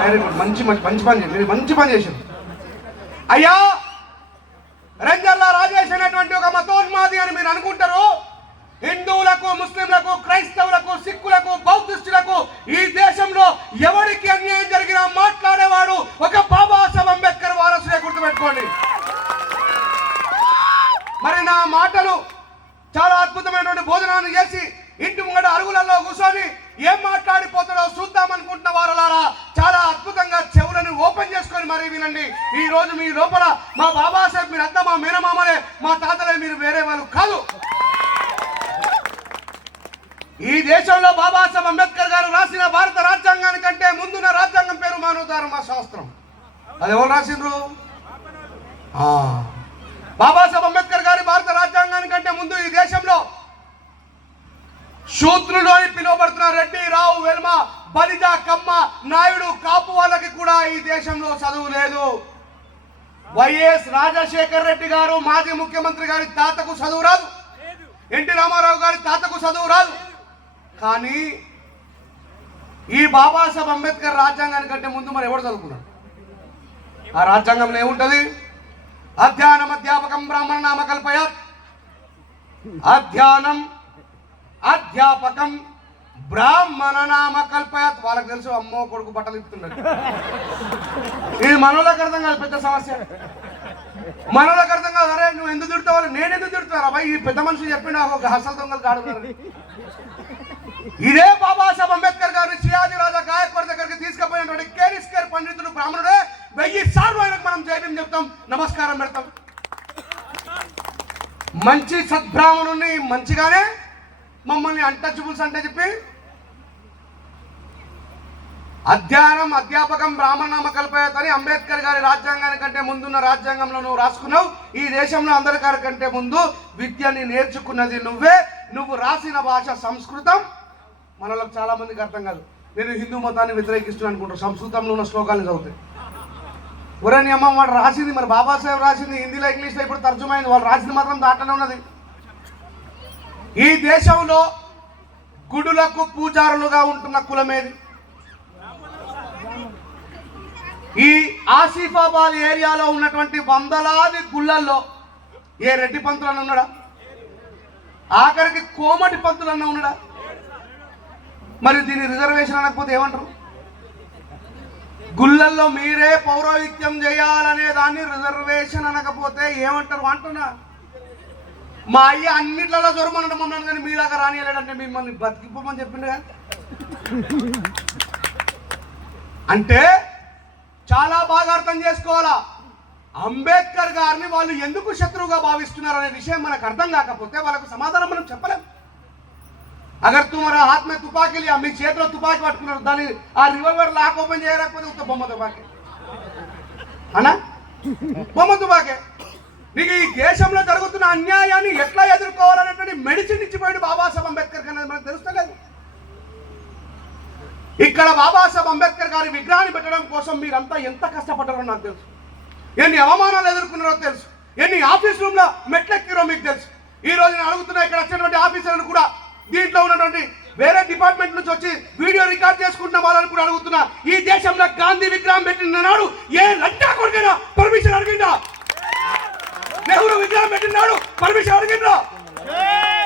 Very good మంచి మంచి మంచి పని చేసి మీరు మంచి పని చేసింది. అయ్యా రంజల్లా రాజేష్ అనేటువంటి ఒక మతోన్మాది అని మీరు అనుకుంటారు హిందువులకు ముస్లింలకు క్రైస్తవులకు సిక్కులకు బౌద్ధిస్టులకు ఈ దేశంలో ఎవరికి అన్యాయం జరిగినా మాట్లాడేవాడు ఒక బాబాసాహెబ్ అంబేద్కర్ వారసుడే గుర్తుపెట్టుకోండి. మరి నా మాటలు చాలా అద్భుతమైనటువంటి భోజనాన్ని చేసి ఇంటి ముంగట అరుగులలో కూర్చొని ఏం మాట్లాడిపోతాడో చూద్దాం అనుకుంటున్న వారలారా. చాలా అద్భుతంగా చెవులను ఓపెన్ చేసుకొని మరీ వినండి. ఈ రోజు మీ లోపల మా బాబాసాహెబ్ మీరు అంతా మా మేనమామలే మా తాతలే మీరు వేరే వాళ్ళు కాదు. ఈ దేశంలో బాబాసాహెబ్ అంబేద్కర్ గారు రాసిన భారత రాజ్యాంగానికంటే ముందున్న రాజ్యాంగం పేరు మానవతారమ శాస్త్రం. అది ఎవరు రాసిండ్రు? ఆ. బాబాసాహెబ్ అంబేద్కర్ శూద్రులు అని పిలువబడుతున్న రెడ్డి రావు వెల్మ బలిజ కమ్మ నాయుడు కాపు వాళ్ళకి కూడా ఈ దేశంలో చదువు లేదు. వైఎస్ రాజశేఖర్ రెడ్డి గారు మాజీ ముఖ్యమంత్రి గారి తాతకు చదువు రాదు. ఎన్టీ రామారావు గారి తాతకు చదువు రాదు. కానీ ఈ బాబాసాహెబ్ అంబేద్కర్ రాజ్యాంగానికంటే ముందు మరి ఎవరు చదువుకున్నాడు? ఆ రాజ్యాంగంలో ఏముంటది? అధ్యానం అధ్యాపకం బ్రాహ్మణ నామ అధ్యానం అధ్యాపకం బ్రాహ్మణ నామ కల్పయత్. వాళ్ళకి తెలుసు అమ్మో కొడుకు బట్టలు ఇస్తున్నాడు ఇది మనోళ్ళకి అర్థం కాదు పెద్ద సమస్య. మనోళ్ళకి అర్థం కాదు అరే నువ్వు ఎందుకు తిడతావు నేను ఎందుకు తిడుతున్నా అబ్బాయి ఈ పెద్ద మనిషి చెప్పిండు ఒక హసల దొంగలు కాడుతున్నారు ఇదే బాబాసాహెబ్ అంబేద్కర్ గారు శివాజీ రాజా గాయక్వాడ్ దగ్గరికి తీసుకుపోయినటువంటి కేరిస్కర్ పండితుడు బ్రాహ్మణుడే. వెయ్యి సార్లు ఆయనకు మనం జైవ్యం చెప్తాం. నమస్కారం పెడతాం. మంచి సద్బ్రాహ్మణుని మంచిగానే మమ్మల్ని అన్టచబుల్స్ అంటే చెప్పి అధ్యయనం అధ్యాపకం బ్రాహ్మణనామ కల్పయతని అంబేద్కర్ గారి రాజ్యాంగానికంటే ముందున్న రాజ్యాంగంలో నువ్వు రాసుకున్నావు. ఈ దేశంలో అందరికారి కంటే ముందు విద్యని నేర్చుకున్నది నువ్వే. నువ్వు రాసిన భాష సంస్కృతం. మనలో చాలా మందికి అర్థం కాదు. నేను హిందూ మతాన్ని వ్యతిరేకిస్తున్నాను అనుకుంటాను సంస్కృతంలో ఉన్న శ్లోకాలను చదువుతాయి ఒరేని అమ్మ వాడు రాసింది మరి బాబాసాహెబ్ రాసింది హిందీలో ఇంగ్లీష్లో ఇప్పుడు తర్జుమైంది వాళ్ళు రాసింది మాత్రం దాంట్లోనే ఉన్నది. ఈ దేశంలో గుడులకు పూజారులుగా ఉంటున్న కులమేది? ఈ ఆసిఫాబాద్ ఏరియాలో ఉన్నటువంటి వందలాది గుళ్ళల్లో ఏ రెడ్డి పంతులు అన్న ఉన్నాడా? ఆఖరికి కోమటి పంతులు అన్న ఉన్నాడా? మరి దీన్ని రిజర్వేషన్ అనకపోతే ఏమంటారు? గుళ్ళల్లో మీరే పౌరోహిత్యం చేయాలనే దాన్ని రిజర్వేషన్ అనకపోతే ఏమంటారు అంటున్నా? మా అయ్య అన్నిట్లలో జొరమనడం అన్నాను కానీ మీలాగా రానియలేడంటే మిమ్మల్ని బతికిపోమని చెప్పిండు అంటే చాలా బాగా అర్థం చేసుకోవాలా? అంబేద్కర్ గారిని వాళ్ళు ఎందుకు శత్రువుగా భావిస్తున్నారు అనే విషయం మనకు అర్థం కాకపోతే వాళ్ళకు సమాధానం మనం చెప్పలేం. అగర్ తుమారా హాత్ మే తుపాకీ లియా మీ చేతిలో తుపాకీ పట్టుకున్నారు. దాన్ని ఆ రివల్వర్ లాక్ ఓపెన్ చేయలేకపోతే ఉత్త బొమ్మ తుపాకీ. అనా? బొమ్మ తుపాకే. నీకు ఈ దేశంలో జరుగుతున్న అన్యాయాన్ని ఎట్లా ఎదుర్కోవాలనేటువంటి మెడిసిన్ ఇచ్చిపోయాడు బాబాసాహెబ్ అంబేద్కర్ అనేది మనకు తెలుస్తలేదు. ఇక్కడ బాబాసాహెబ్ అంబేద్కర్ గారి విగ్రహాన్ని పెట్టడం కోసం మీరంతా ఎంత కష్టపడ్డారో నాకు తెలుసు. ఎన్ని అవమానాలు ఎదుర్కొన్నారో తెలుసు. ఎన్ని ఆఫీస్ రూమ్లో మెట్లెక్కిరో మీకు తెలుసు. ఈ రోజు నేను అడుగుతున్నా ఇక్కడ వచ్చినటువంటి ఆఫీసర్లు కూడా దీంట్లో ఉన్నటువంటి వేరే డిపార్ట్మెంట్ నుంచి వచ్చి వీడియో రికార్డ్ చేసుకుంటున్న వాళ్ళని కూడా అడుగుతున్నా ఈ దేశంలో గాంధీ విగ్రహం పెట్టిన నాడు ఏ లడ్డా కొడుకైనా పర్మిషన్ అడిగిందా? నెహ్రూ విగ్రహం పెట్టినాడు. పర్మిషన్ అడిగిండ్రా?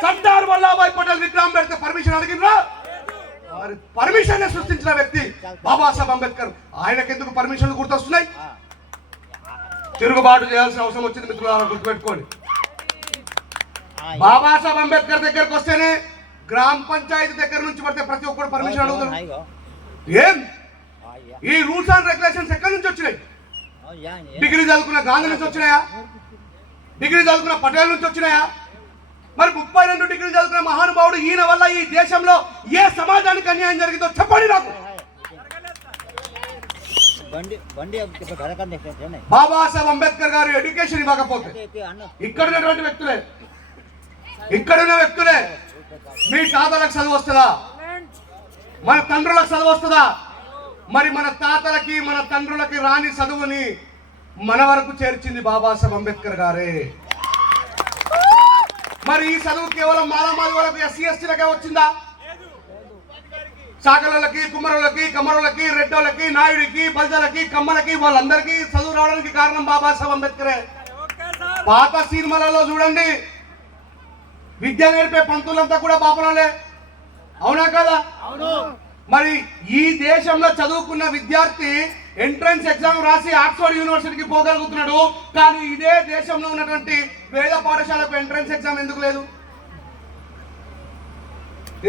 సర్దార్ వల్లభాయ్ పటేల్ విగ్రహం పెడితే పర్మిషన్ అడిగిండ్రా? మరి పర్మిషన్ సృష్టించిన వ్యక్తి బాబాసాహెబ్ అంబేద్కర్. ఆయనకి ఎందుకు పర్మిషన్లు గుర్తొస్తున్నాయి? తిరుగుబాటు చేయాల్సిన అవసరం వచ్చింది మిత్రులారా గుర్తుపెట్టుకోండి. బాబాసాహెబ్ అంబేద్కర్ దగ్గరకు వస్తేనే గ్రామ పంచాయతీ దగ్గర నుంచి పడితే ప్రతి ఒక్కరు పర్మిషన్ అడుగుతారు ఏం? ఈ రూల్స్ అండ్ రెగ్యులేషన్స్ ఎక్కడి నుంచి వచ్చినాయి? డిగ్రీ చదువుకున్న గాంధీ నుంచి వచ్చినాయా? డిగ్రీ చదువుకున్న పటేల్ నుంచి వచ్చినాయా? మరి ముప్పై రెండు డిగ్రీలు చదువుకున్న మహానుభావుడు ఈయన వల్ల ఈ దేశంలో ఏ సమాజానికి అన్యాయం జరిగిందో చెప్పండి నాకు. బాబాసాహెబ్ అంబేద్కర్ గారు ఎడ్యుకేషన్ ఇవ్వకపోతే ఇక్కడ ఉన్నటువంటి వ్యక్తులే. ఇక్కడ ఉన్న వ్యక్తులే. మీ తాతలకు చదువు వస్తుందా? మన తండ్రులకు చదువు వస్తుందా? మరి మన తాతలకి మన తండ్రులకి రాని చదువుని మన వరకు చేర్చింది బాబాసాహెబ్ అంబేద్కర్ గారే. మరి ఈ చదువు కేవలం మాలామాది వాళ్ళకు ఎస్సీ ఎస్టీలకే వచ్చిందా? సాకలకి కుమ్మరులకి కమ్మరులకి రెడ్డోళ్ళకి నాయుడికి బల్జలకి కమ్మలకి వాళ్ళందరికీ చదువు రావడానికి కారణం బాబాసాహెబ్ అంబేద్కరే. పాత సినిమాలలో చూడండి విద్య నేర్పే పంతులంతా కూడా బాపనలే అవునా కదా? మరి ఈ దేశంలో చదువుకున్న విద్యార్థి ఎంట్రన్స్ ఎగ్జామ్ రాసి ఆక్స్ఫర్డ్ యూనివర్సిటీకి పోగలుగుతున్నాడు. కానీ ఇదే దేశంలో ఉన్నటువంటి వేద పాఠశాలకు ఎంట్రన్స్ ఎగ్జామ్ ఎందుకు లేదు?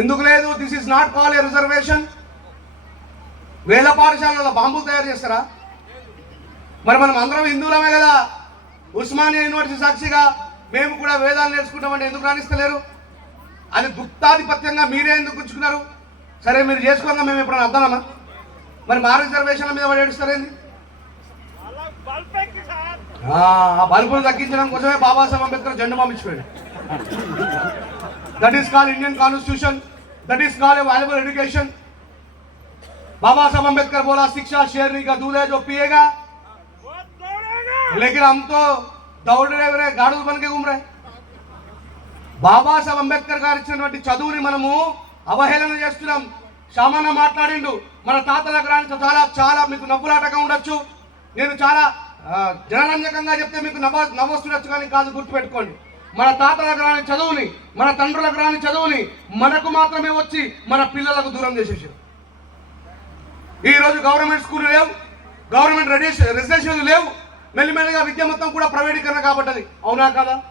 ఎందుకు లేదు? This is not call a reservation వేద పాఠశాలలో బాంబులు తయారు చేస్తారా? మరి మనం అందరం హిందువులమే కదా. ఉస్మానియా యూనివర్సిటీ సాక్షిగా మేము కూడా వేదాలు నేర్చుకుంటామంటే ఎందుకు రాణిస్తలేరు? అది గుప్తాధిపత్యంగా మీరే ఎందుకు ఉంచుకున్నారు సరే మీరు చేసుకోగా మేము ఎప్పుడైనా అర్థమా? మరి మా రిజర్వేషన్ల మీద పడి ఏడుస్తారేంది ఆ ఆ బల్బులు తగ్గించడం కోసమే బాబాసాహెబ్ అంబేద్కర్ జెండా పంపించిపోయాడు that is call Indian constitution that is call a valuable education Baba Saheb Ambedkar बोला शिक्षा शेरनी का दूध है जो पिएगा लेकिन हम तो दौड़ रहे रहे गाड़ू बन के घूम रहे బాబాసాహెబ్ అంబేద్కర్ గారు ఇచ్చినటువంటి చదువుని మనము అవహేళన చేస్తున్నాం సామాన్య మాట్లాడిండు. మన తాతల గ్రాంత చాలా చాలా మీకు నవ్వులాటగా ఉండొచ్చు. నేను చాలా జనరంజకంగా చెప్తే మీకు నవ నవ్వొస్తుండొచ్చు కానీ కాదు గుర్తుపెట్టుకోండి. మన తాతల గ్రాని చదువుని మన తండ్రుల గ్రాని చదువుని మనకు మాత్రమే వచ్చి మన పిల్లలకు దూరం చేసేసారు. ఈరోజు గవర్నమెంట్ స్కూల్ లేవు గవర్నమెంట్ రెడిష- రెసిడెన్షియల్ లేవు. మెల్లిమెల్లిగా విద్య మొత్తం కూడా ప్రైవేటీకరణ కాబట్టది. అవునా కదా?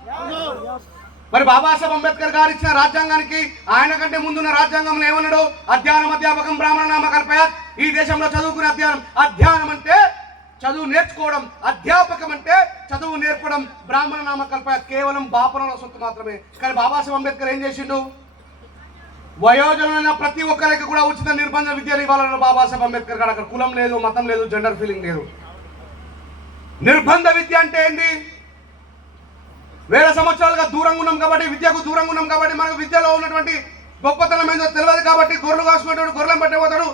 మరి బాబాసాహెబ్ అంబేద్కర్ గారు ఇచ్చిన రాజ్యాంగానికి ఆయన కంటే ముందున్న రాజ్యాంగంలో ఏమన్నాడు? అధ్యయనం అధ్యాపకం బ్రాహ్మణ నామకల్పయ ఈ దేశంలో చదువుకునే అధ్యయనం అధ్యయనం అంటే చదువు నేర్చుకోవడం అధ్యాపకం అంటే చదువు నేర్పడం బ్రాహ్మణ నామకల్పయ కేవలం బాపనల సొత్తు మాత్రమే. కానీ బాబాసాహెబ్ అంబేద్కర్ ఏం చేసిండు? వయోజనులైన ప్రతి ఒక్కరికి కూడా ఉచిత నిర్బంధ విద్యను ఇవ్వాలన్న బాబాసాహెబ్ అంబేద్కర్ గారు. అక్కడ కులం లేదు మతం లేదు జెండర్ ఫీలింగ్ లేదు. నిర్బంధ విద్య అంటే ఏంటి వేల సంవత్సరాలుగా దూరంగా ఉన్నాం కాబట్టి విద్యకు దూరంగా ఉన్నాం కాబట్టి మనకు విద్యలో ఉన్నటువంటి గొప్పతనం ఏందో తెలియదు కాబట్టి గొర్రెలు కాసుకునేవాడు గొర్రెలను పట్టేపోతాడు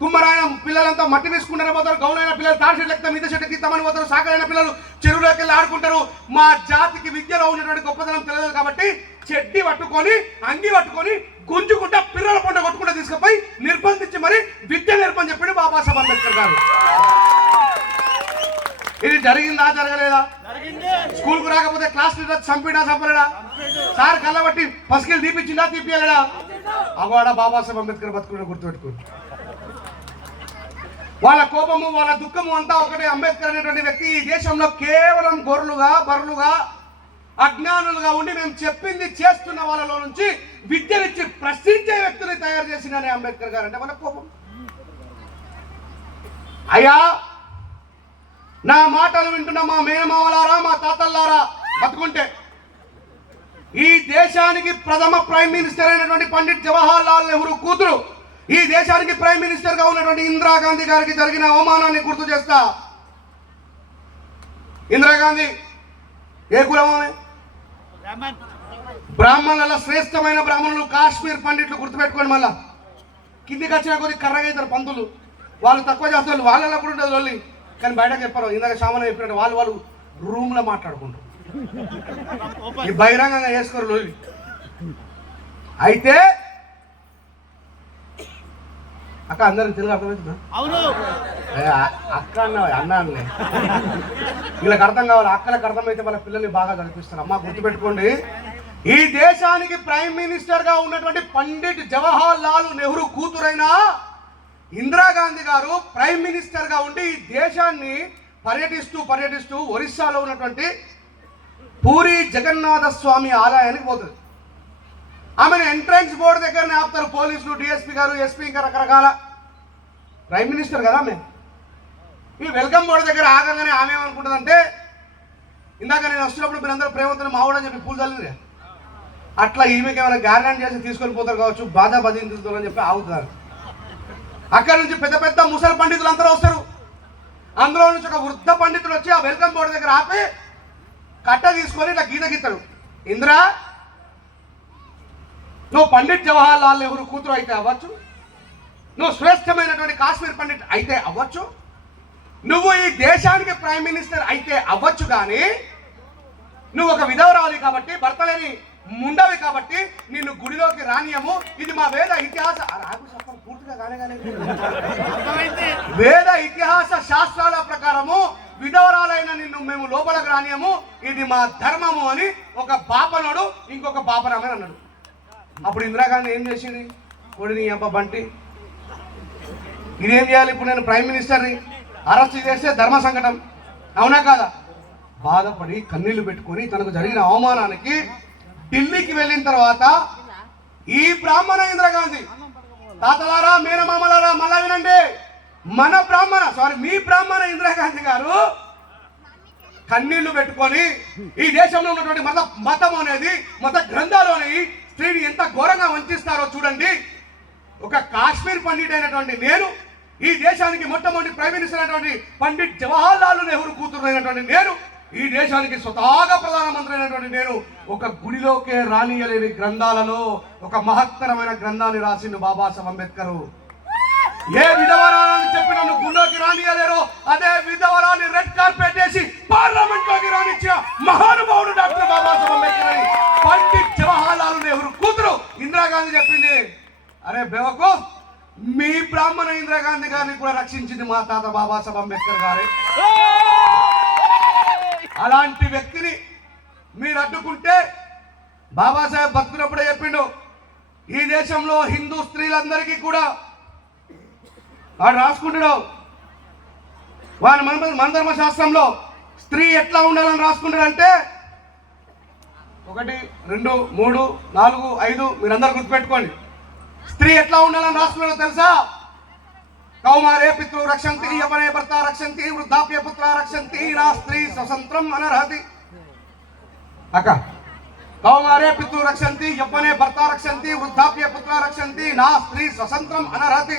కుమ్మరాయన పిల్లలంతా మట్టి తీసుకుంటారు పోతారు. గౌలైన పిల్లలు తాడి చెట్లు ఎక్కుతాం మీద చెట్టు తీస్తామని పోతారు. సాకరైన పిల్లలు చెరువులోకి వెళ్ళి ఆడుకుంటారు. మా జాతికి విద్యలో ఉన్నటువంటి గొప్పతనం తెలియదు కాబట్టి చెడ్డి పట్టుకొని అంగి పట్టుకొని గుంజుకుంటా పిల్లల పంట కొట్టుకుంటా తీసుకుపోయి నిర్బంధించి మరి విద్య నేర్పని చెప్పాడు బాబాసాహెబ్ అంబేద్కర్ గారు. ఇది జరిగిందా జరగలేదా? స్కూల్కు రాకపోతే క్లాస్ టీచర్ చంపినా చంపలేడా? సార్ కళ్ళబట్టి పసికిలు తీపిచ్చిందా తీపియలేడా అవాడ బాబాసాహెబ్ అంబేద్కర్ బతుకుని గుర్తుపెట్టుకోండి వాళ్ళ కోపము వాళ్ళ దుఃఖము అంతా ఒకటే అంబేద్కర్ అనేటువంటి వ్యక్తి ఈ దేశంలో కేవలం గొర్రెలుగా బర్రెలుగా అజ్ఞానులుగా ఉండి మేము చెప్పింది చేస్తున్న వాళ్ళలో నుంచి విద్యనిచ్చి ప్రశ్నించే వ్యక్తిని తయారు చేసిన అంబేద్కర్ గారు. అంటే వాళ్ళ కోపం. అయ్యా నా మాటలు వింటున్న మా మేనమావలారా మా తాతల్లారా బతుకుంటే. ఈ దేశానికి ప్రథమ ప్రైమ్ మినిస్టర్ అయినటువంటి పండిట్ జవహర్ లాల్ నెహ్రూ కూతురు ఈ దేశానికి ప్రైమ్ మినిస్టర్గా ఉన్నటువంటి ఇందిరాగాంధీ గారికి జరిగిన అవమానాన్ని గుర్తు చేస్తా. ఇందిరాగాంధీ ఏ కులమే బ్రాహ్మణుల శ్రేష్టమైన బ్రాహ్మణులు కాశ్మీర్ పండిట్లు గుర్తుపెట్టుకోండి మళ్ళా. కిందికి వచ్చిన కొద్ది కర్రగా ఇద్దరు పంతులు. వాళ్ళు తక్కువ చేస్తారు వాళ్ళలో కూడా ఉంటుంది కానీ బయటకు చెప్పరు. ఇందాక సామాన్య చెప్పినట్టు వాళ్ళు వాళ్ళు రూమ్లో మాట్లాడుకుంటారు. ఈ బహిరంగంగా వేసుకోరు లొల్లి. అయితే అక్క అందరికి తెలుగు అర్థమవుతుందా? అక్క అన్న అన్న అన్నే. వీళ్ళకి అర్థం కావాలి. అక్కలకు అర్థమైతే వాళ్ళ పిల్లల్ని బాగా చదివిస్తారు. అమ్మ గుర్తుపెట్టుకోండి. ఈ దేశానికి ప్రైమ్ మినిస్టర్గా ఉన్నటువంటి పండిట్ జవహర్ లాల్ నెహ్రూ కూతురైన ఇందిరాగాంధీ గారు ప్రైమ్ మినిస్టర్గా ఉండి ఈ దేశాన్ని పర్యటిస్తూ పర్యటిస్తూ ఒరిస్సాలో ఉన్నటువంటి పూరి జగన్నాథ స్వామి ఆలయానికి పోతుంది. ఆమెను ఎంట్రన్స్ బోర్డు దగ్గరనే ఆపుతారు పోలీసులు డిఎస్పీ గారు ఎస్పీ ఇంకా రకరకాల. ప్రైమ్ మినిస్టర్ కదా ఆమె. ఈ వెల్కమ్ బోర్డు దగ్గర ఆగంగానే ఆమె ఏమనుకుంటుందంటే ఇందాక నేను వచ్చినప్పుడు మీరందరూ ప్రేమతో మావాడని చెప్పి పూలు చల్లింది అట్లా ఈమెకి ఏమైనా గ్యారంటీ చేసి తీసుకొని పోతారు కావచ్చు బాధ బదించుతారు అని చెప్పి ఆగుతారు అక్కడ నుంచి పెద్ద పెద్ద ముసలి పండితులు అందరూ వస్తారు. అందులో నుంచి ఒక వృద్ధ పండితుడు వచ్చి ఆ వెల్కమ్ బోర్డు దగ్గర ఆపి కట్ట తీసుకొని ఇట్లా గీత గీతాడు ఇందిరా నువ్వు పండిట్ జవహర్ లాల్ నెహ్రూ కూతురు అయితే అవ్వచ్చు. నువ్వు శ్రేష్టమైనటువంటి కాశ్మీర్ పండిట్ అయితే అవ్వచ్చు. నువ్వు ఈ దేశానికి ప్రైమ్ మినిస్టర్ అయితే అవ్వచ్చు కానీ నువ్వు ఒక విధవరాలి కాబట్టి భర్త లేని ముండవి కాబట్టి నిన్ను గుడిలోకి రానియము. ఇది మా వేద ఇతిహాస ఆ వేద ఇతిహాస శాస్త్రాల ప్రకారము విధవరాలైన నిన్ను మేము లోపలకు రానియము. ఇది మా ధర్మము అని ఒక బాపనోడు ఇంకొక బాపరామని అన్నాడు. అప్పుడు ఇందిరాగాంధీ ఏం చేసింది? కొడిని అబ్బ బంటి. ఇదేం చేయాలి? ఇప్పుడు నేను ప్రైమ్ మినిస్టర్ని అరెస్ట్ చేస్తే ధర్మ సంకటం. అవునా కాదా? బాధపడి కన్నీళ్ళు పెట్టుకొని తనకు జరిగిన అవమానానికి ఢిల్లీకి వెళ్ళిన తర్వాత ఈ బ్రాహ్మణ ఇందిరాగాంధీ తాతలారా మేనమామలారా మళ్ళా వినండి. మన బ్రాహ్మణ సారీ మీ బ్రాహ్మణ ఇందిరాగాంధీ గారు కన్నీళ్ళు పెట్టుకొని ఈ దేశంలో ఉన్నటువంటి మత మతం అనేది మత గ్రంథాలు అనేవి స్త్రీని ఎంత ఘోరంగా వంచిస్తారో చూడండి. ఒక కాశ్మీర్ పండిట్ అయినటువంటి నేను ఈ దేశానికి మొట్టమొదటి ప్రైమ్ మినిస్టర్ అయినటువంటి పండిట్ జవహర్ లాల్ నెహ్రూ కూతురు అయినటువంటి నేను ఈ దేశానికి స్వతహాగా ప్రధానమంత్రి అయినటువంటి నేను ఒక గుడిలోకే రానియలేని గ్రంథాలలో ఒక మహత్తరమైన గ్రంథాన్ని రాసిండు బాబాసాహెబ్ అంబేద్కర్. ఏ విధవరాలని చెప్పి నన్ను గుళ్ళోకి రానియలేరో అదే విధవరాన్ని రెడ్ కార్పెట్ వేసి పార్లమెంట్లోకి రానిచ్చిన మహానుభావుడు డాక్టర్ బాబాసాహెబ్ అంబేద్కర్ అని పండిట్ జవహర్ లాల్ నెహ్రూ కూతురు ఇందిరాగాంధీ చెప్పింది. అరే బేవకు మీ బ్రాహ్మణ ఇందిరాగాంధీ గారిని కూడా రక్షించింది మా తాత బాబాసాహెబ్ అంబేద్కర్ గారే. అలాంటి వ్యక్తిని మీరు అడ్డుకుంటే బాబాసాహెబ్ బతుకున్నప్పుడే చెప్పిండు ఈ దేశంలో హిందూ స్త్రీలందరికీ కూడా వాడు రాసుకుంటాడు వాని మన మనధర్మ శాస్త్రంలో స్త్రీ ఎట్లా ఉండాలని రాసుకుంటాడంటే ఒకటి రెండు మూడు నాలుగు ఐదు మీరందరూ గుర్తుపెట్టుకోండి. స్త్రీ ఎట్లా ఉండాలని రాసుకున్నాడో తెలుసా? కౌమారే పితృ రక్షంతి యవనే భర్త రక్షంతి వృద్ధాప్య పుత్ర రక్షంతి నా స్త్రీ స్వతంత్రం అనర్హతి. అక్క కౌమారే పితృ రక్షంతి యవ్వనే భర్త రక్షంతి వృద్ధాప్య పుత్ర రక్షంతి నా స్త్రీ స్వతంత్రం అనర్హతి.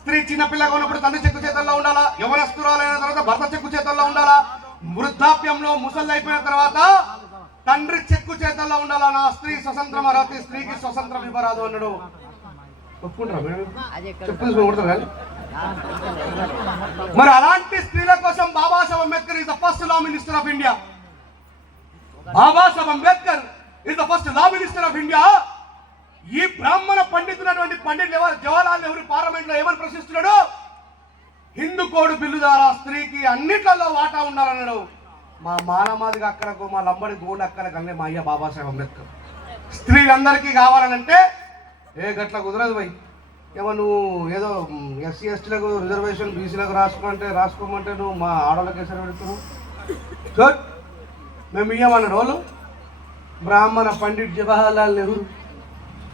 స్త్రీ చిన్న పిల్లగా ఉన్నప్పుడు తండ్రి చెక్కు చేతుల్లో ఉండాలా? యవనస్తురాలైన తర్వాత భర్త చెక్కు చేతుల్లో ఉండాలా? వృద్ధాప్యంలో ముసళ్ళు అయిపోయిన తర్వాత తండ్రి చెక్కు చేతుల్లో ఉండాలా? నా స్త్రీ స్వతంత్రం అర్హతి స్త్రీకి స్వతంత్రం ఇవ్వరాదు అన్నాడు. ఒప్పుకుంటారా మేడం కానీ మరి అలాంటి స్త్రీల కోసం Babasaheb Ambedkar is the first law minister of India Babasaheb Ambedkar is the first law minister of India ఈ బ్రాహ్మణ పండితున్నటువంటి పండిట్ జవహర్- జవహర్లాల్ నెహ్రూ పార్లమెంట్లో ఏమని ప్రశ్నిస్తున్నాడు? హిందూ కోడ్ బిల్లు ద్వారా స్త్రీకి అన్నిట్లలో వాటా ఉండాలన్నాడు. మా మానమాదిగా అక్కడకు మా లంబడి గోండు అక్కడకు అన్నీ మా అయ్య బాబాసాహెబ్ అంబేద్కర్. స్త్రీలందరికీ కావాలనంటే ఏ గట్ల కుదరదు భయ్. ఏమో నువ్వు ఏదో ఎస్సీ ఎస్టీలకు రిజర్వేషన్ బీసీలకు రాసుకోమంటే రాసుకోమంటే నువ్వు మా ఆడవాళ్ళకి ఎసరు పెడుతున్నావు. మేము ఇయ్యమన్నాడు వాళ్ళు. బ్రాహ్మణ పండిట్ జవహర్లాల్ నెహ్రూ.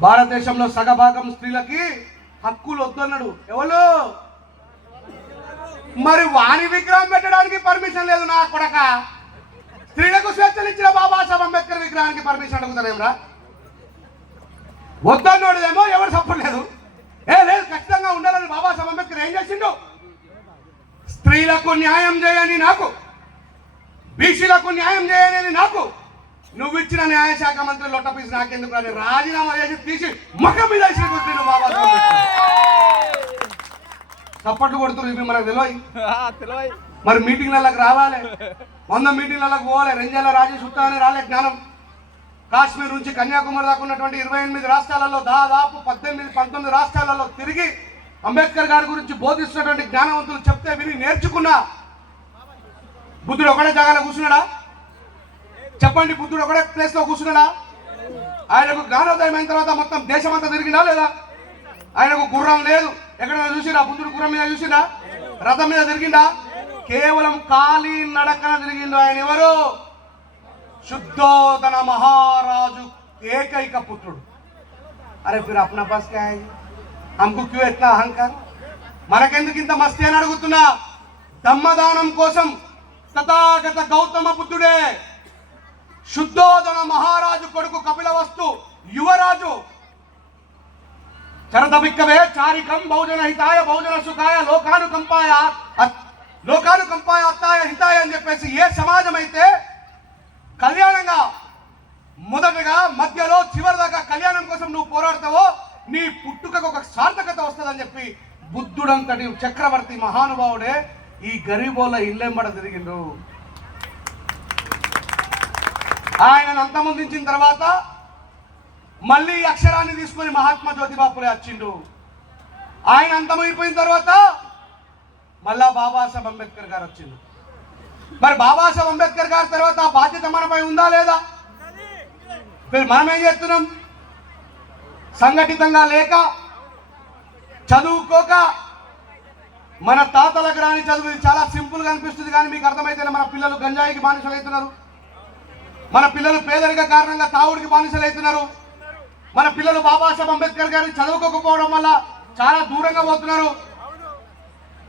భారతదేశంలో సగభాగం స్త్రీలకి హక్కులు వద్దన్నాడు. ఎవరు? మరి వాణి విగ్రహం పెట్టడానికి పర్మిషన్ లేదు నా కొడక. స్త్రీలకు స్వేచ్ఛలు ఇచ్చిన బాబాసాహెబ్ అంబేద్కర్ విగ్రహానికి పర్మిషన్ అడుగుతారేమ్రా వద్దన్నోడేమో ఎవరు చెప్పలేదు ఏ లేదు ఖచ్చితంగా ఉండాలని బాబాసాహెబ్ అంబేద్కర్ ఏం చేసిండు? స్త్రీలకు న్యాయం చేయని నాకు బీసీలకు న్యాయం చేయని నాకు నువ్వు ఇచ్చిన న్యాయశాఖ మంత్రి లొట్టపీసి నాకెందుకు అని రాజీనామా చేసి తీసి ముఖం మీద వేసి కూర్చుని బాబాసాహెబ్ అంబేద్కర్. చప్పట్లు కొడుతున్నారు ఇవి మనకు తెలియదు మరి మీటింగ్లకు రావాలి. వంద మీటింగ్లకు పోవాలి. రెంజాల రాజేష్ ఉత్తానే రాలే జ్ఞానం. కాశ్మీర్ నుంచి కన్యాకుమారి దాకా ఉన్నటువంటి ఇరవై ఎనిమిది రాష్ట్రాలలో దాదాపు పద్దెనిమిది పంతొమ్మిది రాష్ట్రాలలో తిరిగి అంబేద్కర్ గారి గురించి బోధిస్తున్నటువంటి జ్ఞానవంతులు చెప్తే విని నేర్చుకున్నా బుద్ధుడు ఒకడే జాగాలో కూర్చున్నాడా? చెప్పండి బుద్ధుడు ఒకడే ప్లేస్లో కూర్చున్నాడా? ఆయనకు జ్ఞానోదయం అయిన తర్వాత మొత్తం దేశమంతా తిరిగినా లేదా? ఆయనకు గుర్రం లేదు. ఎక్కడైనా చూసిరా బుద్ధుడు గుర్రం మీద చూసినా రథం మీద తిరిగిందా కేవలం ఖాళీ నడకన తిరిగిండు ఆయన ఎవరు? శుద్ధోదన మహారాజు ఏకైక పుత్రుడు అరే ఫిర్ అప్నా పాస్ క్యా హమ్కు క్యూ ఎట్లా అహంకార్ మనకెందుకు ఇంత మస్తి అని అడుగుతున్నా దమ్మదానం కోసం తథాగత గౌతమ బుద్ధుడే శుద్ధోదన మహారాజు కొడుకు కపిలవస్తు యువరాజు చరదభిక్కవే చారికం బహుజన హితాయ బహుజన సుఖాయ లోకానుకంపాయ లోకానుకంపాయ అత్తాయ హితాయ అని చెప్పేసి ఏ సమాజం అయితే కళ్యాణంగా మొదటగా మధ్యలో చివరి దాకా కళ్యాణం కోసం నువ్వు పోరాడతావో నీ పుట్టుకకు ఒక సార్థకత వస్తుందని చెప్పి బుద్ధుడంతటి చక్రవర్తి మహానుభావుడే ఈ గరీబోళ్ళ ఇల్లెంబడ తిరిగిండు. ఆయనను అంతమొందించిన తర్వాత మళ్ళీ అక్షరాన్ని తీసుకొని మహాత్మా జ్యోతిబాపులే వచ్చిండు ఆయన అంతమైపోయిన తర్వాత మళ్ళా బాబాసాహెబ్ అంబేద్కర్ గారు వచ్చిండు మరి బాబాసాహెబ్ అంబేద్కర్ గారి తర్వాత ఆ బాధ్యత మనపై ఉందా లేదా? మరి మనం ఏం చేస్తున్నాం? సంఘటితంగా లేక చదువుకోక మన తాతలకు రాని చదువు చాలా సింపుల్గా అనిపిస్తుంది కానీ మీకు అర్థమైతే మన పిల్లలు గంజాయికి బానిసలు అవుతున్నారు. మన పిల్లలు పేదరిక కారణంగా తావుడికి బానిసలు అవుతున్నారు. మన పిల్లలు బాబాసాహెబ్ అంబేద్కర్ గారిని చదువుకోకపోవడం వల్ల చాలా దూరంగా పోతున్నారు.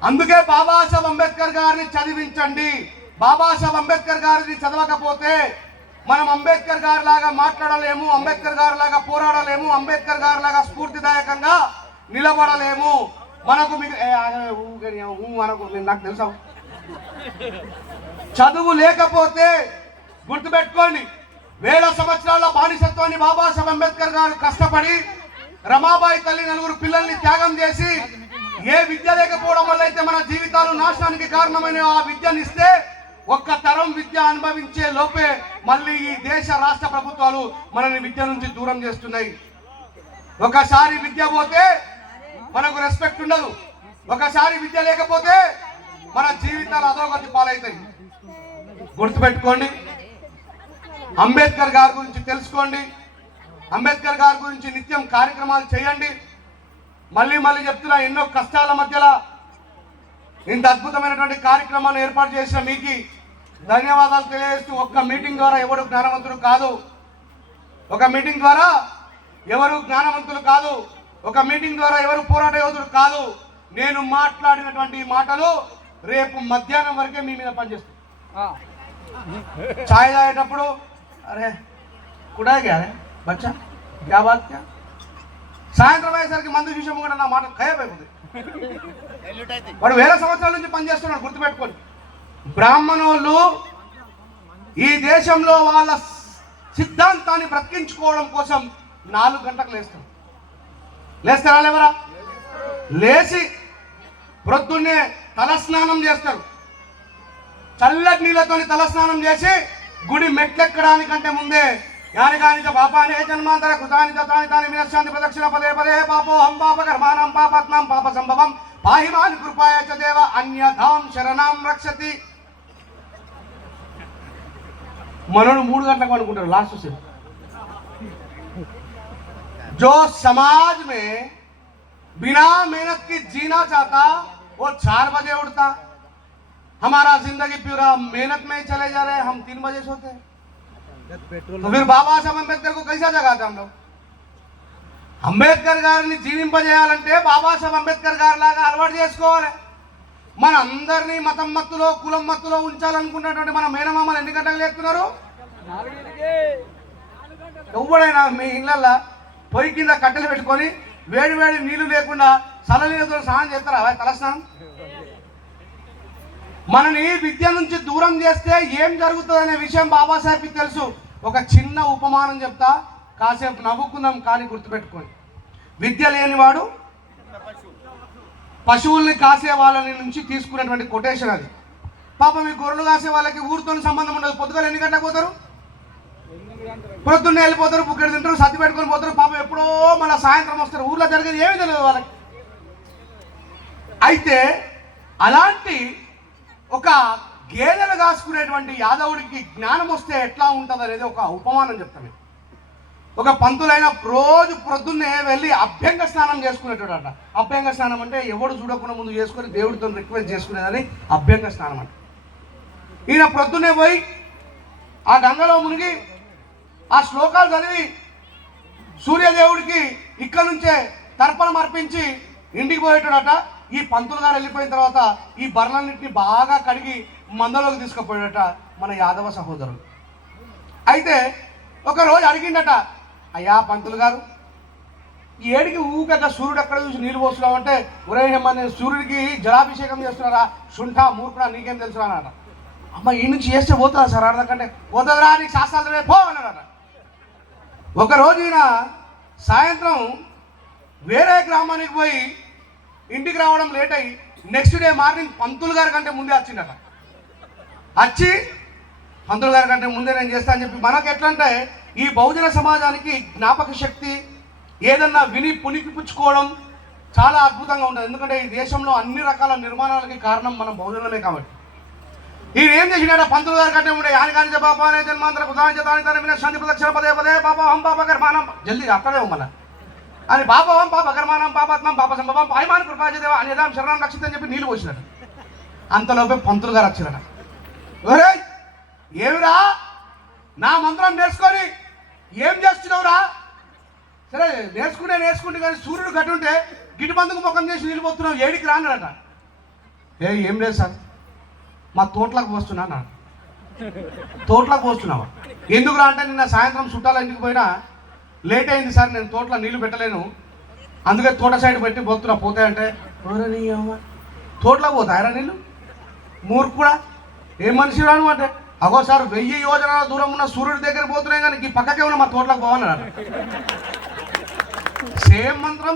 అందుకే బాబాసాహెబ్ అంబేద్కర్ గారిని చదివించండి. బాబాసాహెబ్ అంబేద్కర్ గారిని చదవకపోతే మనం అంబేద్కర్ గారి లాగా మాట్లాడలేము అంబేద్కర్ గారి లాగా పోరాడలేము అంబేద్కర్ గారి లాగా స్ఫూర్తిదాయకంగా నిలబడలేము. మనకు మీకు ఏ, ఊ నేను నాకు తెలుసా? చదువు లేకపోతే గుర్తుపెట్టుకోండి వేల సంవత్సరాల బానిసత్వాన్ని బాబాసాహెబ్ అంబేద్కర్ గారు కష్టపడి రమాబాయి తల్లి నలుగురు పిల్లల్ని త్యాగం చేసి ఏ విద్య లేకపోవడం వల్ల అయితే మన జీవితాలు నాశనానికి కారణమైన ఆ విద్యనిస్తే ఒక్క తరం విద్య అనుభవించే లోపే మళ్ళీ ఈ దేశ రాష్ట్ర ప్రభుత్వాలు మనల్ని విద్య నుంచి దూరం చేస్తున్నాయి. ఒకసారి విద్య పోతే మనకు రెస్పెక్ట్ ఉండదు. ఒకసారి విద్య లేకపోతే మన జీవితాలు అధోగతి పాలవుతాయి. గుర్తుపెట్టుకోండి. అంబేద్కర్ గారి గురించి తెలుసుకోండి. అంబేద్కర్ గారి గురించి నిత్యం కార్యక్రమాలు చేయండి. మళ్ళీ మళ్ళీ చెప్తున్నా ఎన్నో కష్టాల మధ్యలో ఇంత అద్భుతమైనటువంటి కార్యక్రమాన్ని ఏర్పాటు చేసిన మీకు ధన్యవాదాలు తెలియజేస్తూ ఒక్క మీటింగ్ ద్వారా ఎవరు జ్ఞానవంతుడు కాదు. ఒక మీటింగ్ ద్వారా ఎవరు జ్ఞానవంతులు కాదు. ఒక మీటింగ్ ద్వారా ఎవరు పోరాట యోధుడు కాదు. నేను మాట్లాడినటువంటి మాటలు రేపు మధ్యాహ్నం వరకే మీ మీద పనిచేస్తాయి. చాయ్ తాగేటప్పుడు అరే కుడా గ్యా రే బచ్చా క్యా బాత్ క్యా? సాయంత్రం అయ్యేసరికి మందు చూసాము కూడా నా మాట ఖయాబ్ అయిపోతుంది వాడు వేల సంవత్సరాల నుంచి పనిచేస్తున్నాడు గుర్తుపెట్టుకోండి. బ్రాహ్మణోళ్ళు ఈ దేశంలో వాళ్ళ సిద్ధాంతాన్ని బ్రతికించుకోవడం కోసం నాలుగు గంటలకు లేస్తారు. లేస్తారా లేవరా? లేచి ప్రొద్దున్నే తలస్నానం చేస్తారు. చల్లటి నీళ్ళతోని తలస్నానం చేసి గుడి మెట్లెక్కడానికంటే ముందే యానికానిక పాపానే జన్మాంతర కృతాని తతాని తాని వినశాంతి ప్రదక్షిణ పదే పదే పాపోహం పాప కర్మాణం పాపాత్మం పాప సంభవం పాహిమాని కృపాయ చ దేవ అన్యథాం శరణాం రక్షతి. మనోడు మూడు గంటలకు అనుకుంటారు లాస్ట్ సీన్ जो समाज में बिना मेहनत की जीना चाहता वो चार बजे उठता हमारा जिंदगी पूरा मेहनत में ही चले जा रहे हैं हम तीन बजे सोते हैं तो फिर बाबा साहब अंबेडकर को कैसा जगाते हम लोग అంబేద్కర్ గారిని జీవింపజేయాలంటే బాబాసాహెబ్ అంబేద్కర్ గారి లాగా అలవాటు చేసుకోవాలి మన అందరినీ మతం మత్తులో కులం మత్తులో ఉంచాలనుకున్నటువంటి మన మేనమామలు ఎన్ని గంటలు లేపుతున్నారు? ఎవడైనా మీ ఇళ్ళల్లో పొయ్యి కింద కట్టెలు పెట్టుకొని వేడి వేడి నీళ్ళు లేకుండా చల్లనీళ్ళతో స్నానం చేస్తారా? తలస్నానం? మనని విద్య నుంచి దూరం చేస్తే ఏం జరుగుతుంది అనే విషయం బాబాసాహెబ్కి తెలుసు. ఒక చిన్న ఉపమానం చెప్తా. కాసేపు నవ్వుకుందాం కానీ గుర్తుపెట్టుకోండి. విద్య లేనివాడు పశువుల్ని కాసే వాళ్ళని నుంచి తీసుకున్నటువంటి కొటేషన్ అది. పాపం ఈ గొర్రెలు కాసే వాళ్ళకి ఊరితో సంబంధం ఉండదు. పొద్దుగా ఎన్ని గంటలకు పోతారు? పొద్దున్నే వెళ్ళిపోతారు బుక్కెడు తింటారు సత్తి పెట్టుకొని పోతారు. పాపం ఎప్పుడో మళ్ళీ సాయంత్రం వస్తారు. ఊర్లో జరిగేది ఏమీ తెలియదు వాళ్ళకి. అయితే అలాంటి ఒక గేదెలు కాసుకునేటువంటి యాదవుడికి జ్ఞానం వస్తే ఎట్లా ఉంటుంది అనేది ఒక ఉపమానం చెప్తాను ఒక పంతులైన రోజు ప్రొద్దున్నే వెళ్ళి అభ్యంగ స్నానం చేసుకునేటోడట. అభ్యంగ స్నానం అంటే ఎవడు చూడకుండా ముందు చేసుకొని దేవుడితో రిక్వెస్ట్ చేసుకునేదని అభ్యంగ స్నానం అంట. ఈయన ప్రొద్దున్నే పోయి ఆ గంగలో మునిగి ఆ శ్లోకాలు చదివి సూర్యదేవుడికి ఇక్కడ నుంచే తర్పణం అర్పించి ఇంటికి పోయేటాడట. ఈ పంతులు గారు వెళ్ళిపోయిన తర్వాత ఈ బర్రెలన్నింటినీ బాగా కడిగి మందలోకి తీసుకుపోయాడట మన యాదవ సహోదరుడు. అయితే ఒకరోజు అడిగిండట అయ్యా పంతులు గారు ఈ ఏడికి ఊకక సూర్యుడు ఎక్కడ చూసి నీళ్ళు పోస్తున్నావు అంటే ఉరేహమ్మ నేను సూర్యుడికి జలాభిషేకం చేస్తున్నారా? శుంఠ మూర్ఖుడా నీకేం తెలుసు అన్నాడు అమ్మ ఈ నుంచి చేస్తే పోతుందా సార్? అర్థకంటే పోతుందిరా నీకు శాస్త్రాలు పో అన్నాడట ఒకరోజు ఈయన సాయంత్రం వేరే గ్రామానికి పోయి ఇంటికి రావడం లేట్ అయ్యి నెక్స్ట్ డే మార్నింగ్ పంతులు గారి కంటే ముందే వచ్చిందట వచ్చి పంతులు గారి కంటే ముందే నేను చేస్తా అని చెప్పి మనకు ఎట్లంటే ఈ బహుజన సమాజానికి జ్ఞాపక శక్తి ఏదన్నా విని పుణికిపుచ్చుకోవడం చాలా అద్భుతంగా ఉంటుంది. ఎందుకంటే ఈ దేశంలో అన్ని రకాల నిర్మాణాలకి కారణం మనం బహుజనులమే కాబట్టి. ఈయన ఏం చేసినాడు? పంతులు గారు కట్టే ఉండే యాని కాని బాబా అనే జన్మాంతర కుదాని చేతాని తన శాంతి ప్రదక్షిణ పదే పదే బాబా హం పాప గర్మానం జల్దీ అక్కడే మన అని బాబా హం బాబా గర్మానం బాబాత్మం పాప సంభవం అయమాన్ కృపాజదేవ అని యదాం శరణం రక్షిత అని చెప్పి నీళ్ళు పోసినాడు. అంతలోపే పంతులు గారు వచ్చినట ఒరే ఏమిరా? నా మంత్రం నేర్చుకొని ఏం చేస్తున్నావురా? సరే నేర్చుకుంటే నేర్చుకుంటే కానీ సూర్యుడు కట్టుంటే గిటి మందుకు ముఖం చేసి నీళ్ళు పోతున్నావు ఏడికి రాన్నాడట ఏ ఏం లేదు సార్. మా తోటలకు పోస్తున్నా అన్నాడు తోటలకు పోస్తున్నావా? ఎందుకురా అంటే నిన్న సాయంత్రం చుట్టాల ఇంటికి పోయినా లేట్ అయింది సార్ నేను తోటలో నీళ్ళు పెట్టలేను. అందుకే తోట సైడ్ పెట్టి పోతున్నా పోతాయంటే. "ఓరే నీ తోటలోకి పోతాయరా నీళ్ళు మూర్ఖుడా? ఏం మనిషి రాను అంటే? అగో సార్ వెయ్యి యోజనాల దూరం ఉన్న సూర్యుడి దగ్గర పోతున్నాయి కానీ ఈ పక్కకే ఉన్న మా తోటలోకి పోవాలన్నారు సేమ్ మంత్రం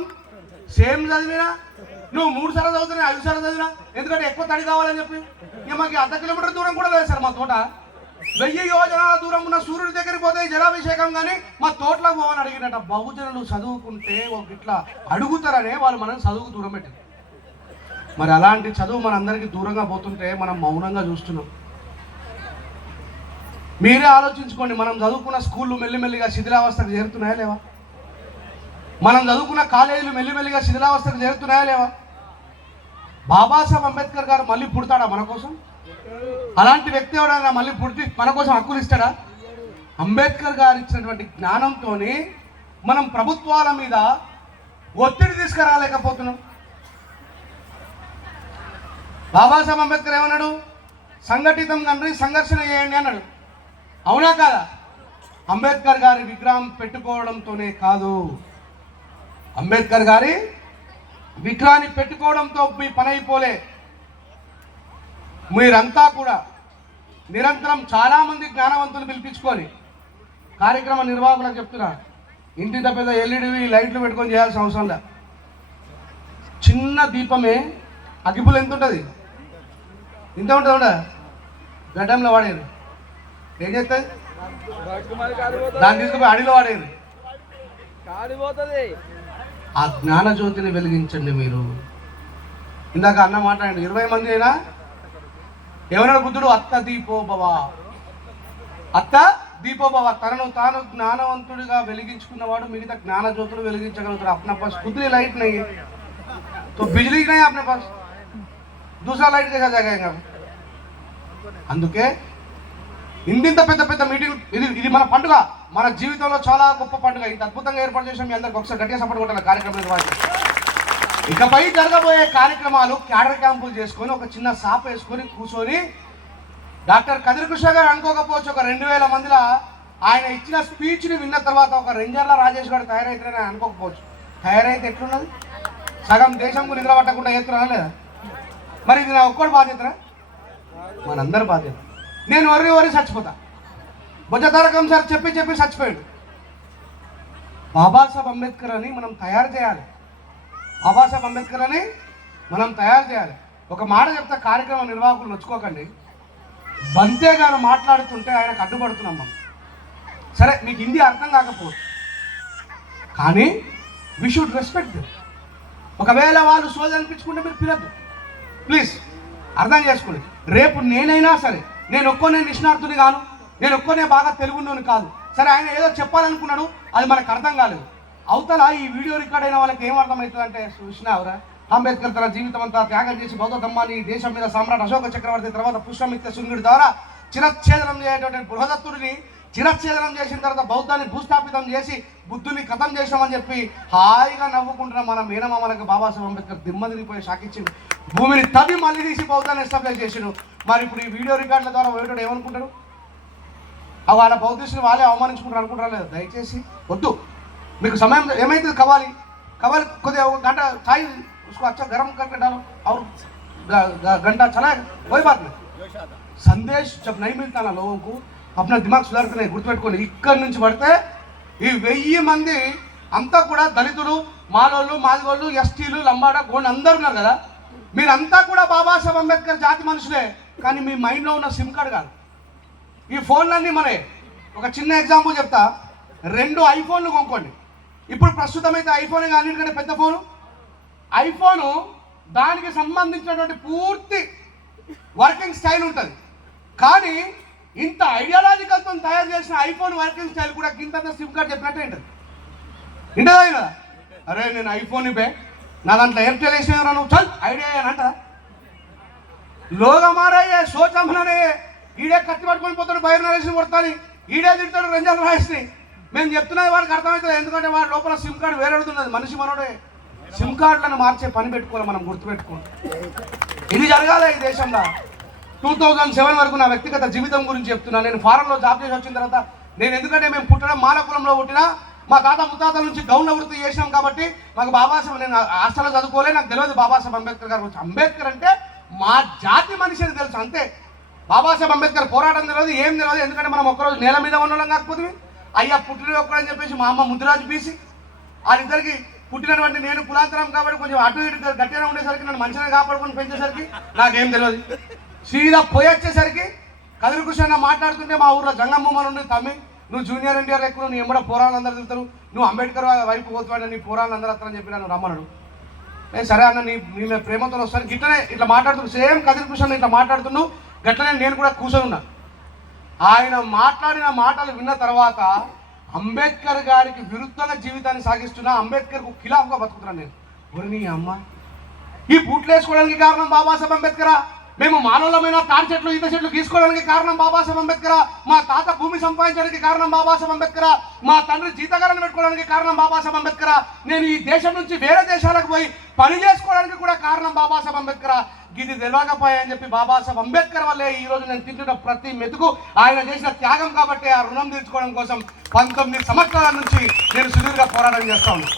సేమ్ చదివినా నువ్వు మూడు సార్లు చదువుతున్నా ఐదు సార్లు చదివినా ఎందుకంటే ఎక్కువ తడి కావాలని చెప్పి. ఇక మాకు అర్ధ కిలోమీటర్ దూరం కూడా లేదు సార్ మా తోట. వెయ్యి యోజనాల దూరం ఉన్న సూర్యుడి దగ్గరికి పోతే జలాభిషేకం కానీ మా తోటలోకి పోవని అడిగినట్ట బహుజనులు చదువుకుంటే ఒక ఇట్లా అడుగుతారనే వాళ్ళు మనం చదువుకు దూరం పెట్టారు మరి అలాంటి చదువు మనందరికీ దూరంగా పోతుంటే మనం మౌనంగా చూస్తున్నాం. మీరే ఆలోచించుకోండి మనం చదువుకున్న స్కూళ్ళు మెల్లిమెల్లిగా శిథిలావస్థకు చేరుతున్నాయా లేవా? మనం చదువుకున్న కాలేజీలు మెల్లిమెల్లిగా శిథిలావస్థకు చేరుతున్నాయా లేవా? బాబాసాహెబ్ అంబేద్కర్ గారు మళ్ళీ పుడతాడా మన కోసం? అలాంటి వ్యక్తి ఎవడైనా మళ్ళీ పుడితే మన కోసం హక్కులు ఇస్తాడా? అంబేద్కర్ గారు ఇచ్చినటువంటి జ్ఞానంతోనే మనం ప్రభుత్వాల మీద ఒత్తిడి తీసుకురాలేకపోతున్నాం. బాబాసాహెబ్ అంబేద్కర్ ఏమన్నాడు? సంఘటితం కండ్రి సంఘర్షణ చేయండి అన్నాడు. అవునా కాదా? అంబేద్కర్ గారి విగ్రహం పెట్టుకోవడంతోనే కాదు. అంబేద్కర్ గారి విగ్రహాన్ని పెట్టుకోవడంతో మీ పని అయిపోలే. మీరంతా కూడా నిరంతరం చాలామంది జ్ఞానవంతులు పిలిపించుకొని కార్యక్రమ నిర్వాహకులకు చెప్తున్నా ఇంటింత పెద్ద ఎల్ఈడి లైట్లు పెట్టుకొని చేయాల్సిన అవసరం లే. చిన్న దీపమే అగ్గిపులు ఎంత ఉంటుంది? ఇంత ఉంటుంది ఉండ? గడ్డంలో వాడేది ఏం చేస్తుంది పట్టుకుమని కాలిపోతుంది దాన్ని తీసుకుపోయి అడిలో వాడేది కాలిపోతుంది ఆ జ్ఞాన జ్యోతిని వెలిగించండి మీరు ఇందాక అన్న మాట్లాడండి ఇరవై మంది అయినా ఎవరైనా బుద్ధుడు అత్త దీపోభవ అత్త దీపోభవ తనను తాను జ్ఞానవంతుడిగా వెలిగించుకున్నవాడు మిగతా జ్ఞాన జ్యోతులు వెలిగించగలుగుతాడు अपना पास खुद ही लाइट नहीं है तो बिजली नहीं है अपने पास दूसरा लाइट कैसा जगाएंगे हम అందుకే ఇంత పెద్ద పెద్ద మీటింగ్ ఇది ఇది మన పండుగ. మన జీవితంలో చాలా గొప్ప పండుగ. ఇంత అద్భుతంగా ఏర్పాటు చేసాం మీ అందరికి ఒకసారి గట్టిగా సపోర్ట్ కొట్టాలి. కార్యక్రమం నిర్వహించి ఇకపై జరగబోయే కార్యక్రమాలు క్యాడర్ క్యాంపులు చేసుకొని ఒక చిన్న సాప్ వేసుకొని కూర్చొని డాక్టర్ కదిరి కృష్ణ గారు అనుకోకపోవచ్చు. ఒక రెండు వేల మందిలో ఆయన ఇచ్చిన స్పీచ్ని విన్న తర్వాత ఒక రెంజర్ల రాజేష్ గారు తయారైతారని అనుకోకపోవచ్చు. తయారైతే ఎట్లున్నది? సగం దేశం నిద్ర పట్టకుండా చేస్తున్నా లేదా? మరి ఇది నా ఒక్కడు బాధ్యతరా? మనందరి బాధ్యత. నేను వరి వరి చచ్చిపోతా. బొజ్జ తారకం సార్ చెప్పి చెప్పి చచ్చిపోయాడు. బాబాసాహెబ్ అంబేద్కర్ అని మనం తయారు చేయాలి. బాబాసాహెబ్ అంబేద్కర్ అని మనం తయారు చేయాలి. ఒక మాట చెప్తే కార్యక్రమ నిర్వాహకులు నొచ్చుకోకండి. బంతే గారు మాట్లాడుతుంటే ఆయనకు అడ్డుపడుతున్నాం మనం. సరే మీకు హిందీ అర్థం కాకపోవచ్చు. కానీ వి షుడ్ రెస్పెక్ట్ ఒకవేళ వాళ్ళు సోదనిపించుకుంటే మీరు పిలద్దు ప్లీజ్ అర్థం చేసుకోండి. రేపు నేనైనా సరే నేను ఒక్కోనే నిష్ణార్థుని కాను నేను ఒక్కోనే బాగా తెలుగున్నోని కాదు సరే ఆయన ఏదో చెప్పాలనుకున్నాడు అది మనకు అర్థం కాలేదు. అవతల ఈ వీడియో రికార్డ్ అయిన వాళ్ళకి ఏం అర్థమవుతుంది అంటే చూసినావురా అంబేద్కర్ తన జీవితం అంతా త్యాగం చేసి బౌద్ధ దేశం మీద సమ్రాట్ అశోక చక్రవర్తి తర్వాత పుష్పమిత్య శృంగుడి ద్వారా చిరచ్ఛేదనం చేయటువంటి బృహదత్తుడిని చిరచ్ఛేదనం చేసిన తర్వాత బౌద్ధాన్ని భూస్థాపితం చేసి బుద్ధుని కథం చేసామని చెప్పి హాయిగా నవ్వుకుంటున్న మన మేనమామలకు బాబాసాహెబ్ అంబేద్కర్ దిమ్మదిరిపోయి షాకిచ్చింది భూమిని తవ్వి మళ్ళీ తీసి బౌద్ధాన్ని ఎస్టాబ్లిష్ చేసిండు మరి ఇప్పుడు ఈ వీడియో రికార్డుల ద్వారా వేయడం ఏమనుకుంటాడు ఆ వాళ్ళ బౌద్ధిస్టులు వాళ్ళే అవమానించుకుంటారు అనుకుంటారా లేదు దయచేసి వద్దు మీకు సమయం ఏమైతుంది కవాలి కవాలి కొద్దిగా ఒక గంట చాయ్ उसको अच्छा गर्म करके डालो और ग- ग- घंटा चला कोई बात नहीं సందేశ్ జబ్ నై మిల్తా నా లోగోं को అప్పుడు దిమాగ్ సుధారుతున్నాయి గుర్తుపెట్టుకోండి. ఇక్కడి నుంచి పడితే ఈ వెయ్యి మంది అంతా కూడా దళితులు మాలోళ్ళు మాదిగోళ్ళు ఎస్టీలు లంబాడ గోండ్ అందరు ఉన్నారు కదా? మీరంతా కూడా బాబాసాహెబ్ అంబేద్కర్ జాతి మనుషులే కానీ మీ మైండ్లో ఉన్న సిమ్ కార్డ్ కాదు. ఈ ఫోన్లన్నీ మరే ఒక చిన్న ఎగ్జాంపుల్ చెప్తా. రెండు ఐఫోన్లు కొనుక్కోండి. ఇప్పుడు ప్రస్తుతం అయితే ఐఫోన్ అన్నింటికంటే పెద్ద ఫోను. ఐఫోను దానికి సంబంధించినటువంటి పూర్తి వర్కింగ్ స్టైల్ ఉంటుంది. కానీ ఇంత ఐడియాలజికల్తో తయారు చేసిన ఐఫోన్ వర్కింగ్ స్టైల్ కూడా కింద సిమ్ కార్డ్ చెప్పినట్టే ఉంటుంది. ఇంటదా కదా అరే నేను ఐఫోన్ ఇవ్వే. నా దాంట్లో ఎయిర్టెల్ వేసిన నువ్వు చల్ ఐడియా అని అంట లోగమారయ్యే మారయ్యే ఈడే కత్తి పట్టుకొని పోతాడు బయట నరేసి కొడతాని. ఈడే తింటాడు రంజన్ రాయస్ని. మేము చెప్తున్నది వాడికి అర్థమవుతుంది ఎందుకంటే వాడి లోపల సిమ్ కార్డు వేరేడుతున్నది మనిషి మనోడే. సిమ్ కార్డులను మార్చే పని పెట్టుకోవాలి మనం గుర్తుపెట్టుకోవాలి ఇది జరగాలి ఈ దేశంలో. టూ థౌజండ్ సెవెన్ వరకు నా వ్యక్తిగత జీవితం గురించి చెప్తున్నా. నేను ఫారెన్లో జాబ్ చేసి వచ్చిన తర్వాత నేను ఎందుకంటే మేము పుట్టడం మాల కులంలో పుట్టినా మా తాత ముత్తాతల నుంచి గౌన వృత్తి చేసినాం కాబట్టి మాకు బాబాసాహెబ్ నేను హాస్టల్లో చదువుకోలే నాకు తెలియదు బాబాసాహెబ్ అంబేద్కర్ గారు గురించి అంబేద్కర్ అంటే మా జాతి మనిషి అని తెలుసు అంతే. బాబాసాహెబ్ అంబేద్కర్ పోరాటం తెలియదు ఏం తెలియదు ఎందుకంటే మనం ఒక్కరోజు నేల మీద ఉండడం కాకపోతే. అయ్యా పుట్టిన ఒక్కడని చెప్పేసి మా అమ్మ ముద్దురాజు బీసి వాళ్ళిద్దరికి పుట్టినటువంటి నేను కులాంతరం కాబట్టి కొంచెం అటు ఇటు గట్టిగా ఉండేసరికి నన్ను మంచిగా కాపాడుకొని పెంచేసరికి నాకేం తెలియదు. సీదా పోయి వచ్చేసరికి కదిరి కృష్ణ మాట్లాడుతుంటే మా ఊర్లో జంగమ్మ నుండి తమ్మి. నువ్వు జూనియర్ ఎన్టీఆర్ ఎక్కువ నువ్వు ఎంబడ పోరాలు అందరూ తిరుగుతారు. నువ్వు అంబేద్కర్ వైపు పోతున్నాడు నీ పోరాలు అందరూ అతను చెప్పి నన్ను రమ్మన్నాడు. నేను సరే అన్న నీ నీ మీద ప్రేమతో వస్తాను. గిట్లనే ఇట్లా మాట్లాడుతున్నావు సేమ్ కదిరి కృష్ణ ఇట్లా మాట్లాడుతున్నావు. గట్లనే నేను కూడా కూర్చొని ఉన్నా. ఆయన మాట్లాడిన మాటలు విన్న తర్వాత అంబేద్కర్ గారికి విరుద్ధంగా జీవితాన్ని సాగిస్తున్నా అంబేద్కర్కు ఖిలాఫ్గా బతుకుతున్నాను నేను. ఒరి నీ అమ్మ. ఈ బూట్లు వేసుకోవడానికి కారణం బాబాసాహెబ్ అంబేద్కరా? మేము మానవులమైన తాడి చెట్లు ఈత చెట్లు గీసుకోవడానికి కారణం బాబాసాహెబ్ అంబేద్కర్. మా తాత భూమి సంపాదించడానికి కారణం బాబాసాహెబ్ అంబేద్కర్. మా తండ్రి జీతగాలను పెట్టుకోవడానికి కారణం బాబాసాహెబ్ అంబేద్కర్. నేను ఈ దేశం నుంచి వేరే దేశాలకు పోయి పని చేసుకోవడానికి కూడా కారణం బాబాసాహెబ్ అంబేద్కర్. ఇది తెలియకపోయా అని చెప్పి బాబాసాహెబ్ అంబేద్కర్ వల్లే ఈ రోజు నేను తింటున్న ప్రతి మెతుకు ఆయన చేసిన త్యాగం కాబట్టి ఆ రుణం తీర్చుకోవడం కోసం పంతొమ్మిది సంవత్సరాల నుంచి నేను సుదీర్ఘ పోరాటం చేస్తా ఉన్నాను.